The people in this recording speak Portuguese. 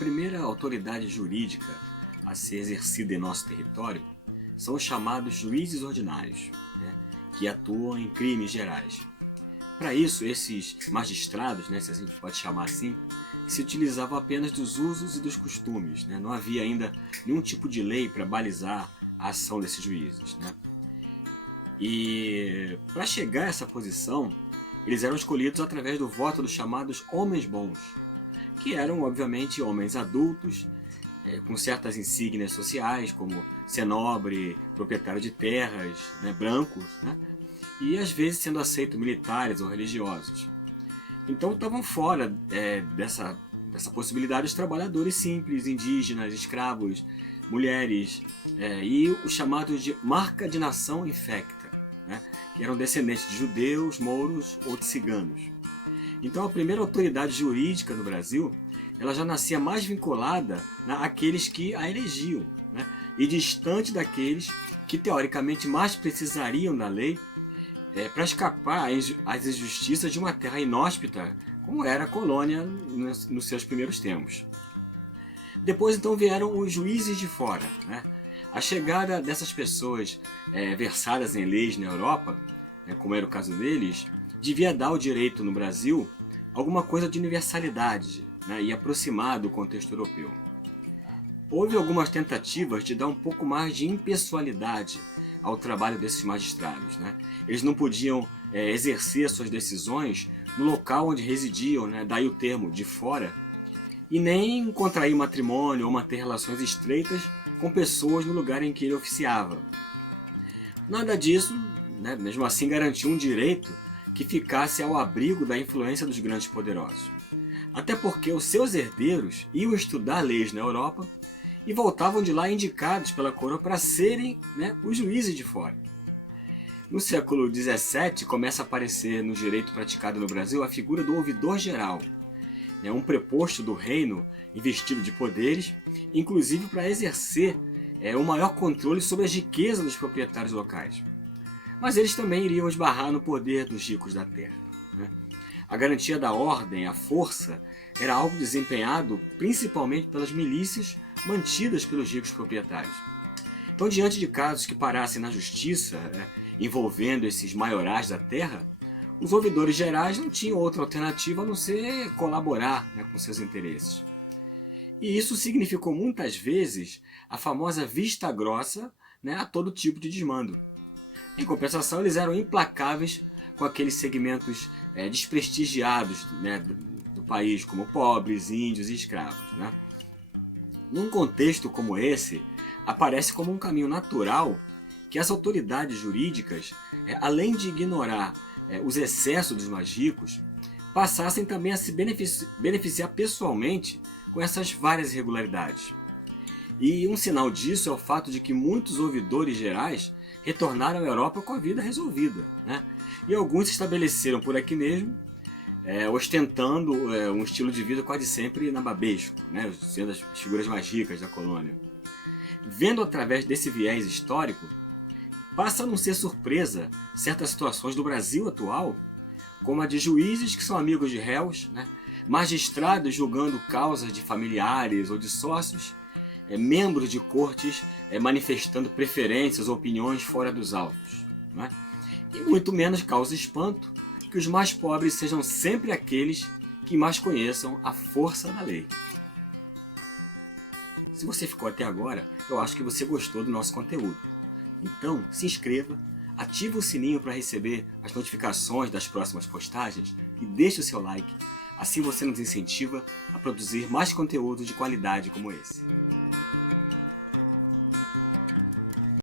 primeira autoridade jurídica a ser exercida em nosso território são os chamados juízes ordinários, né, que atuam em crimes gerais. Para isso, esses magistrados, né, se a gente pode chamar assim, se utilizavam apenas dos usos e dos costumes, né? Não havia ainda nenhum tipo de lei para balizar a ação desses juízes, né? E para chegar a essa posição, eles eram escolhidos através do voto dos chamados homens bons, que eram, obviamente, homens adultos, com certas insígnias sociais, como ser nobre, proprietário de terras, né, brancos, né, e às vezes sendo aceitos militares ou religiosos. Então estavam fora dessa possibilidade os trabalhadores simples, indígenas, escravos, mulheres, e os chamados de marca de nação infecta, né, que eram descendentes de judeus, mouros ou de ciganos. Então a primeira autoridade jurídica no Brasil, ela já nascia mais vinculada, né, àqueles que a elegiam, né, e distante daqueles que teoricamente mais precisariam da lei para escapar às injustiças de uma terra inóspita, como era a colônia nos seus primeiros tempos. Depois então vieram os juízes de fora, né? A chegada dessas pessoas versadas em leis na Europa, né, como era o caso deles, devia dar ao direito no Brasil alguma coisa de universalidade, né, e aproximar do contexto europeu. Houve algumas tentativas de dar um pouco mais de impessoalidade ao trabalho desses magistrados, né? Eles não podiam exercer suas decisões no local onde residiam, né, daí o termo de fora, e nem contrair matrimônio ou manter relações estreitas com pessoas no lugar em que ele oficiava. Nada disso, né, mesmo assim, garantia um direito que ficasse ao abrigo da influência dos grandes poderosos. Até porque os seus herdeiros iam estudar leis na Europa e voltavam de lá indicados pela coroa para serem, né, os juízes de fora. No século XVII começa a aparecer no direito praticado no Brasil a figura do ouvidor geral, né, um preposto do reino investido de poderes, inclusive para exercer o maior controle sobre as riquezas dos proprietários locais. Mas eles também iriam esbarrar no poder dos ricos da terra, né? A garantia da ordem, a força, era algo desempenhado principalmente pelas milícias mantidas pelos ricos proprietários. Então, diante de casos que parassem na justiça, envolvendo esses maiorais da terra, os ouvidores gerais não tinham outra alternativa a não ser colaborar, né, com seus interesses. E isso significou muitas vezes a famosa vista grossa, né, a todo tipo de desmando. Em compensação, eles eram implacáveis com aqueles segmentos desprestigiados, né, do país, como pobres, índios e escravos, né? Num contexto como esse, aparece como um caminho natural que as autoridades jurídicas, além de ignorar os excessos dos mais ricos, passassem também a se beneficiar pessoalmente com essas várias irregularidades. E um sinal disso é o fato de que muitos ouvidores gerais retornaram à Europa com a vida resolvida, né? E alguns se estabeleceram por aqui mesmo, ostentando um estilo de vida quase sempre nababesco, né, sendo as figuras mais ricas da colônia. Vendo através desse viés histórico, passa a não ser surpresa certas situações do Brasil atual, como a de juízes que são amigos de réus, né, magistrados julgando causas de familiares ou de sócios, membros de cortes manifestando preferências ou opiniões fora dos autos, né? E muito menos causa espanto que os mais pobres sejam sempre aqueles que mais conheçam a força da lei. Se você ficou até agora, eu acho que você gostou do nosso conteúdo. Então, se inscreva, ative o sininho para receber as notificações das próximas postagens e deixe o seu like. Assim você nos incentiva a produzir mais conteúdo de qualidade como esse.